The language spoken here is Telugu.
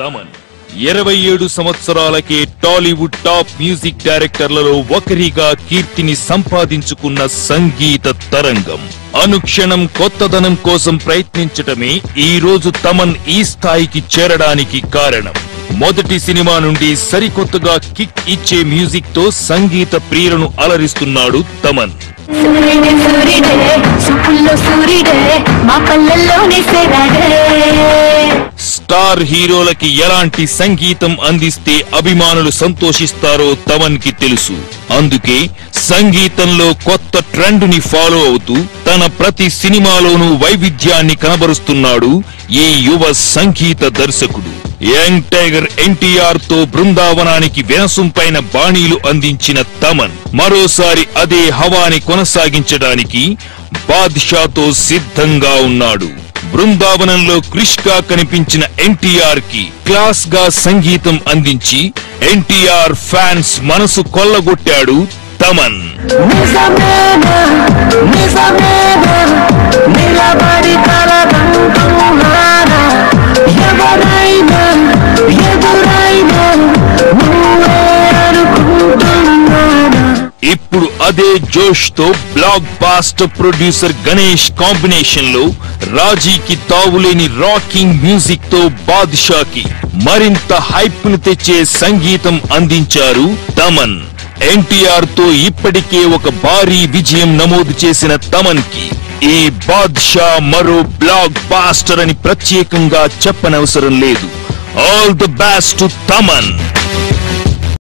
తమన్ 27 సంవత్సరాలకే టాలీవుడ్ టాప్ మ్యూజిక్ డైరెక్టర్లలో ఒకరిగా కీర్తిని సంపాదించుకున్న సంగీత తరంగం అనుక్షణం కొత్తదనం కోసం ప్రయత్నించటమే ఈ రోజు తమన్ ఈ స్థాయికి చేరడానికి కారణం. మొదటి సినిమా నుండి సరికొత్తగా కిక్ ఇచ్చే మ్యూజిక్ తో సంగీత ప్రియులను అలరిస్తున్నాడు తమన్. స్టార్ హీరోలకి ఎలాంటి సంగీతం అందిస్తే అభిమానులు సంతోషిస్తారో తమన్ కి తెలుసు. అందుకే సంగీతంలో కొత్త ట్రెండ్ ని ఫాలో అవుతూ తన ప్రతి సినిమాలోనూ వైవిధ్యాన్ని కనబరుస్తున్నాడు ఈ యువ సంగీత దర్శకుడు. యంగ్ టైగర్ ఎన్టీఆర్ తో బృందావనానికి వినసొంపైన బాణీలు అందించిన తమన్ మరోసారి అదే హవాని కొనసాగించడానికి బాద్షాతో సిద్ధంగా ఉన్నాడు. బృందావనంలో క్రిష్ గా కనిపించిన ఎన్టీఆర్ కి క్లాస్ గా సంగీతం అందించి ఎన్టీఆర్ ఫ్యాన్స్ మనసు కొల్లగొట్టాడు తమన్. ఇప్పుడు అదే జోష్ తో blockbuster producer Ganesh combination లో రాజీకి తావులేని రాకింగ్ మ్యూజిక్ తో బాద్షాకి మరింత హైప్ ను తెచ్చే సంగీతం అందించారు తమన్. ఎన్టీఆర్ తో ఇప్పటికే ఒక భారీ విజయం నమోదు చేసిన తమన్ కి ఈ బాద్షా మరో బ్లాక్ బాస్టర్ అని ప్రత్యేకంగా చెప్పనవసరం లేదు. All the best to Thaman.